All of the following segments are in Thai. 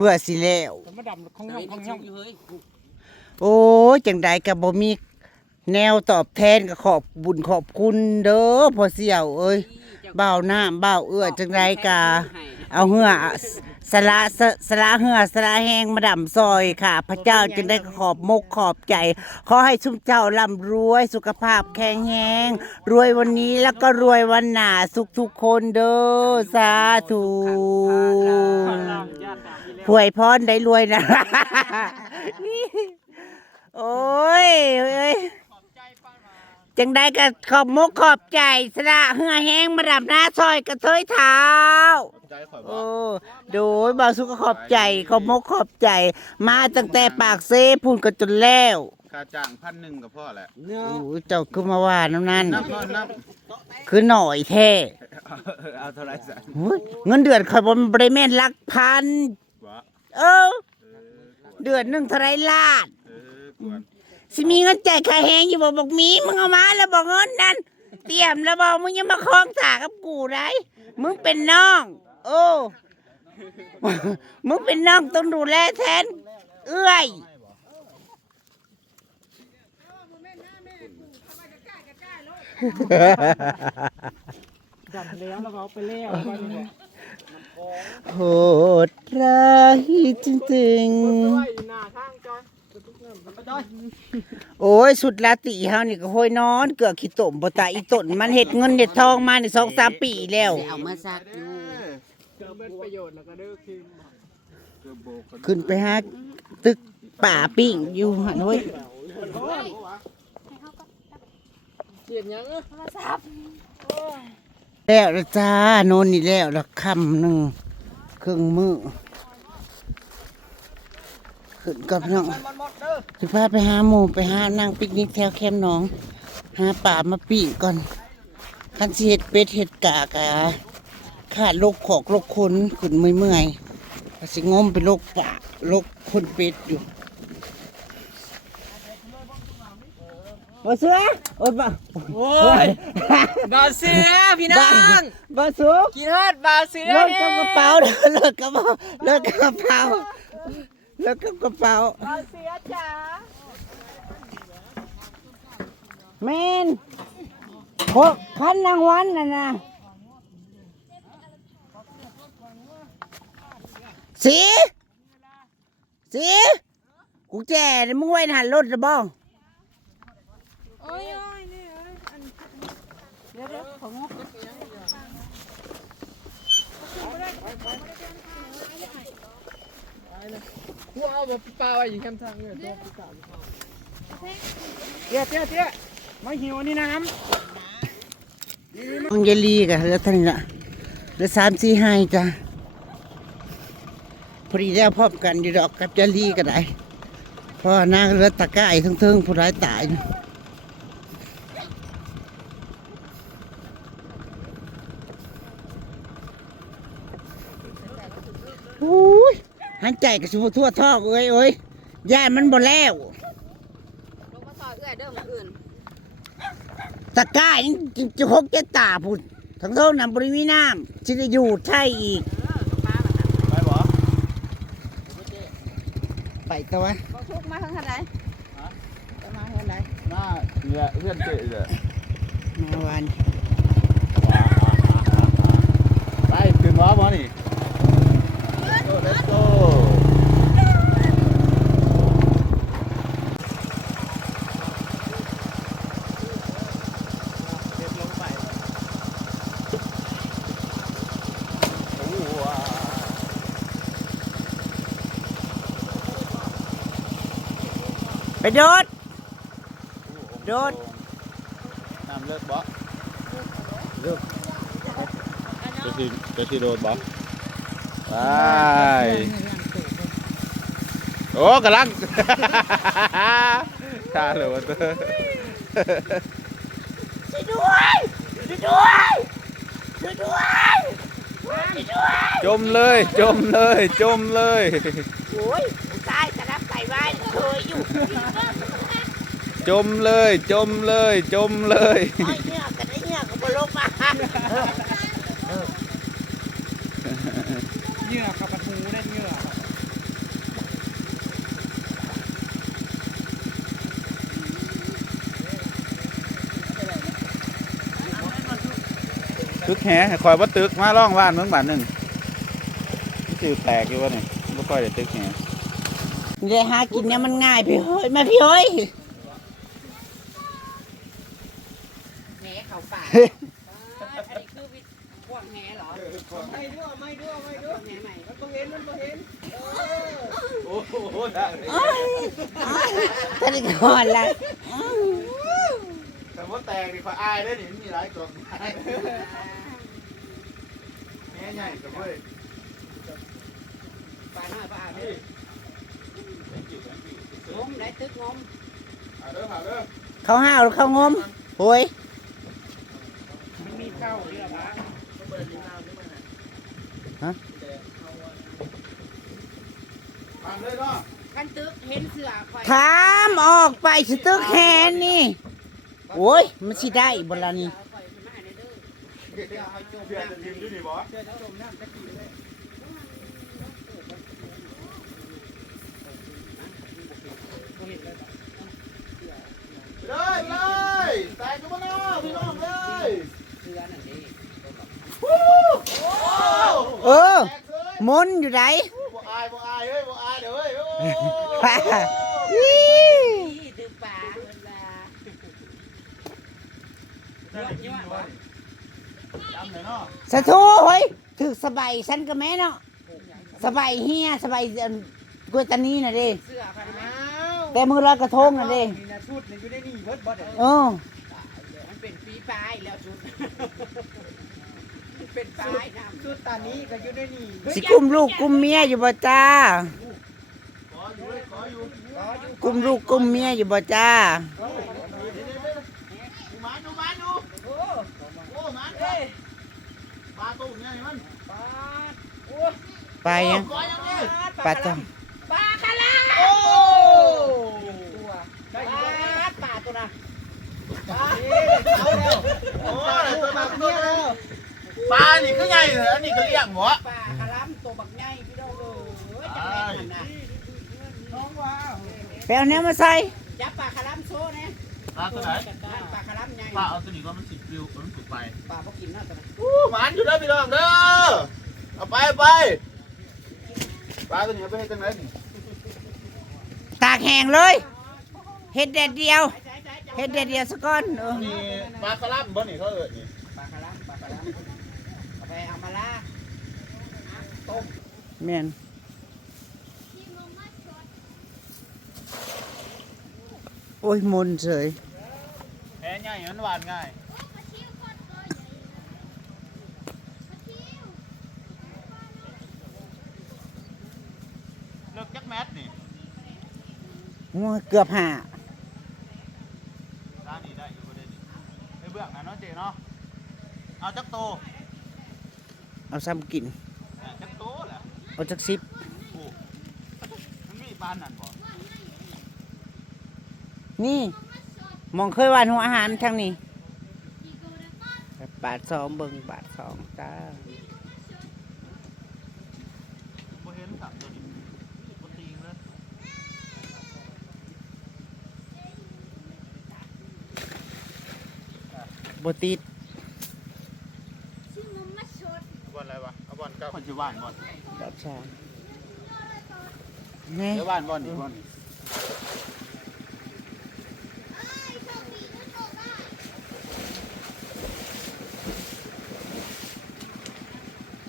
เพื่อสิแล้วแต่มาดำของสย่อวีงของนี่ย่ชุองบอยู่เฮ้ยโอ้ยจังใดก็บ่มีแนวตอบแทนก็ขอบบุญขอบคุณเด้อพ่อเสี่ยวเอ้ยบ่าวน้ำบ่าวเอื้อจังใดกะเอาเหือสละสสละเหือสละแห้งมาดำซอยค่ะ พระเจ้าจึงได้ขอบมกขอบใจ ขอให้ชุมเจ้าร่ำรวยสุขภาพแข็งแรงรวยวันนี้แล้วก็รวยวันหน้าสุขทุกคนเด้อสาธุ ผวยพรได้รวยนะโอ้ยเอ้ยจังได้ก็ขอบมกขอบใจสละเหือแห้งมาดับหน้าซอยกระเทยเท้าใจข่อยบ่โอ้โดยบ่าวสุขขอบใจขอบมกขอบใจ มาตั้งแต่ปากเซพูนกันจนแล้วค่าจ้างพันหนึ่งกับพ่อแหละโอ้ยเจ้าคือมาว่าน้ำนั้นน้ำนอนน้คือหน่อยแท้ำเอาเท่าไรสักโอ้ยเงินเดือนข่อยบนบริเมนหลักพันวะ เออ เดือนหนึ่งเท่าไรลาดเออกวนสิมีเงินจ่ายค่าแหงอยู่บ่บอกมีมึงเอามาแล้วบอกเงินนั่นเตรียมแล้วบอกมึงอยังมาคล้องสากับกูได้มึงเป็นน้อง โอ้มึงเป็นน้องต้องดูแลแทน เอื้อยดำแล้วแล้วก็เอาไปแล้ว โหดร้ายจริงหน้าทางจอยไปจอยๆโอ้ยสุดลาติเฮานี่ก็โหยนอน เกือกขี้ตมบ่ตายอีต้นมันเฮ็ดเงินเฮ็ดทองมาในสองสามปีแล้วสิเอามาซักอยู่เกิดเป็นประโยชน์แล้วก็เด้อคืนเกือบโบกกันขึ้นไปหาตึกป่าปิ้งอยู่หั่นเฮ้ยเสียดยังเอ้อ แล้วละจ้าโนนนี่แล้วละคำหนึ่งครึ่งมือขึ้นกับน้องสิพาไปหาหมูไปหานั่งปิกนิกแถวแคมป์หน้อง หาป่ามาปิ้งก่อนคันสิเห็ดเป็ดเห็ดกากะขาดโรคขอกโรคคนขึ้นเมื่อยๆก็สิงมเป็นโรคป่าโรคคนเป็ดอยู่บ่เสือโอ้ยบ่โอ้ย บาเสือพี่น้องบ่สุกกินฮอดบาเสือเลิกกับกระเป๋าเด้อเลิกกับเลิกกับกระเป๋าเลิกกับกระเป๋าบาเสือจ๋าแมนหกพันรางวัลน่ะนะสีสีกูแจ่มึงไว้หันรถจะบ้อง โอ้ยโอ้ยนี่เอ้ยอันเดี๋ยวเดี๋ยวของงกูเอาแบบปลาไว้อยู่แคมทางเนี่ยตัวปลาเตี้ยเตี้ยเตี้ยไมาหิวนี่น้มังเยลีกะเหลือท่านี้ละเหลือสามสี่ห้าจ้ะพอดีแล้วพบกันอยู่ดอกกับเยลีก็ได้พราะนางเหลือตะก้ายทั้งเทิงผู้ร้ายตายนะอุ้ ยหันใจกับชิบทั่วท้องเอ้ยเอ้ยย่านมันบ่แล้วลงมาซอยเอื้อยเด้อมื้ออื่นตะกร้ายังจะหกจะตาพุ่นทั้งเท่าน้ำบริมีน้ำจะได้อยู่ไทยอีกไปบ่ไปตัวบ่ทุกมาทางทันใดจะมาทางใดหน้าเนี่ยเพื่อนเจ๊เลยมาวันไปขึ้นว้าบ่นี่ Let's go let's go โอ้ว้า ไปโดด โดด น้ำเลิกบ่เลิกจะสิจะสิโดดบ่ไปโอ้กำลังชาเลยวะเตอร์ช่วยด้วยช่วยด้วยช่วยด้วยช่วยด้วย จมเลย จมเลย จมเลยโอ้ย บ้านเคยอยู่จมเลยจมเลยจมเลยโอ้ยเนี่ยกันได้เนี่ยก็บลงมาเหยื่อกับประตูได้เหยื่อตึกแหคอยว่าตึกมาล่องว่านเมืองบาทหนึ่งนี่สื่อแตกอยู่วะเนี่ยไม่ค่อยได้ตึกแห เลยหากินเนี่ยมันง่ายพี่เฮ้ยมาพี่เฮ้ยแหเขาป่าอันนี้คือวิพวกแหเหรอไม่ด้วยไม่ด้วยไม่ด้วยแหนใหม่มันบ่เห็นมันบ่เห็นโอ้โหได้เลยท่านก่อนละแต่ว่าแตกนี่ขอยอายได้อนี่มันมีหลายกล่องแม่ใหญ่กับเว้ยป่าหน้าป่านี่ งมได้ตึกงมหาเด้อหาเด้อเขาห้าวหรือเขางมโอ้ยมันมีเข้าเรือวะทำเลยเนาะกันตึกเห็นเสือคอยถามออกไปสตึกแฮนนี่ โอ้ย มันสิได้บลานี่คอยมาในเด้อเดี๋ยวเอาจมเดี๋ยวจะยิงอยู่นี่บ่เดี๋ยวจมน้ำตะกี้เลย เลยเลยแตกกันมาเนาะพี่น้องเลย เสือนั่นดิ วู้โอ้ เออ แตกเลย มนอยู่ไหนบ่อายบ่อายเฮ้ยบ่อายเดี๋ยวเฮ้ยโอ้อี้นี่ตึกป่าเพิ่นว่าจำเลยเนาะสะทูเฮ้ยถึกสบายฉันก็แม่เนาะสบายเฮียสบายอันกวยตานีน่ะเด้เสือคันแม่แต่มือลอยกระทงน่ะเด้นี่นะชุดนี่อยู่ในนี่เบิดบ่ได้เออมันเป็นปีปลายแล้วชุดมัน เป็นปลายน้ำชุดตานี้ก็อยู่ในนี่สิกุมลูกกุมเมียอยู่บ่จ้าขออยู่เว้ยขออยู่กุมลูกกุมเมียอยู่บ่จ้าดูมันดูมันดูโอ้โอ้มันเอ้ยปลาตัวเนี่ยนี่มันปลาโอ้ไปยังปล่อยยังไงปลาจังปลาคาราโอ้ตัวได้ปอยู่ลาปลาตัวน่ะปลาเอาแล้วโอ้ยตัวมาเนี่ยแล้ว ปลานี่คือไงเหรออันนี้ก็เลี้ยงหัวปลาคารัมตัวบักใหญ่พี่น้องเอ้ยจังแม่นหั่นน่ะน้องว้าวไปเอาแนวมาใส่จับปลาคารัมโซ่นะปลาตัวไหนนั่นปลาคารัมใหญ่ปลาเอาตัวนี้ก็มันสิบวิวมันสุกไปปลาบ่กินเนาะตัวนั้นอู้หมันอยู่เด้อพี่น้องเด้อเอาไปเอาไปปลาตัวนี้เอาไปให้จังไหนนี่ตากแห้งเลยเฮ็ดแดดเดียวใช่ใช่ๆๆเฮ็ดแดดเดียวซะก่อนเออ นี่ปลากระลับบ่นี่เขาเอิ้นนี่ปลาคารัมปลาคารัมเอา ไปเอามาล่าต้มแม่นโอ้ยมนต์เฉยแหใหญ่มันหวานง่ายเลิกจักแมทนี่โอ้ยเกือบห้าร้านนี้ได้อยู่บ่ได้นี่ไปเบื้องนะเนาะเจเนาะเอาจักโต เอาซ้ำกินอะจักโตแหละเอาจักซิปโอ้มันมีปานนั่นบ่นี่ มองเคยหวานหัวอาหารทางนี้ บาทสองเบิ่งบาทสองจ้าบ่เห็นสับตัวนี้บ่ตีงเลยบติด เอาบ อลอะไรวะเอาบอลเก้าคนชื่อบ้านบอลบาทสามนี่เดี๋ยวบ้านบอลอีกบอล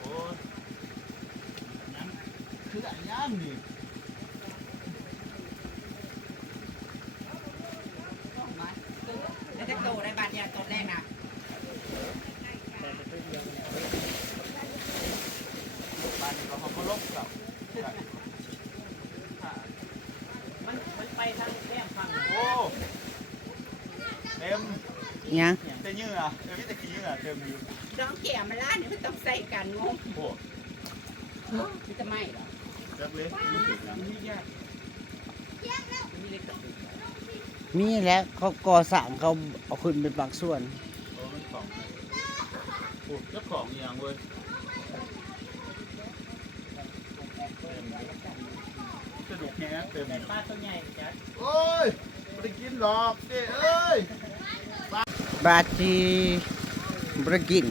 โอ้ยยังคือได้ยังนี่ แล้วจะโตได้บาดเนี่ยตัวแรกน่ะ บ้านนี้ก็เขาก็ลบกับ มันมันไปทางแคมฝั่ง โอ้เต็ม ยังแต่เหงื่อเออพี่แต่ขี้เหงื่อเต็มอยู่น้องแก่มาล่าเนี่ยมันต้องใส่กันงงโอ้มันจะไหม้เหรอจักเล็กมีเล็กกับมีแล้วเขาก่อสร้างเขาเอาขึ้นเป็นบางส่วนโอ้มันของโอ้เจ้าของอีหยังเว้ยสนุกแฮะเต็มปลาตัวใหญ่จ้ะโอ้ยไม่ได้กินหรอกเจ้เอ้ย ปาจีบรกิน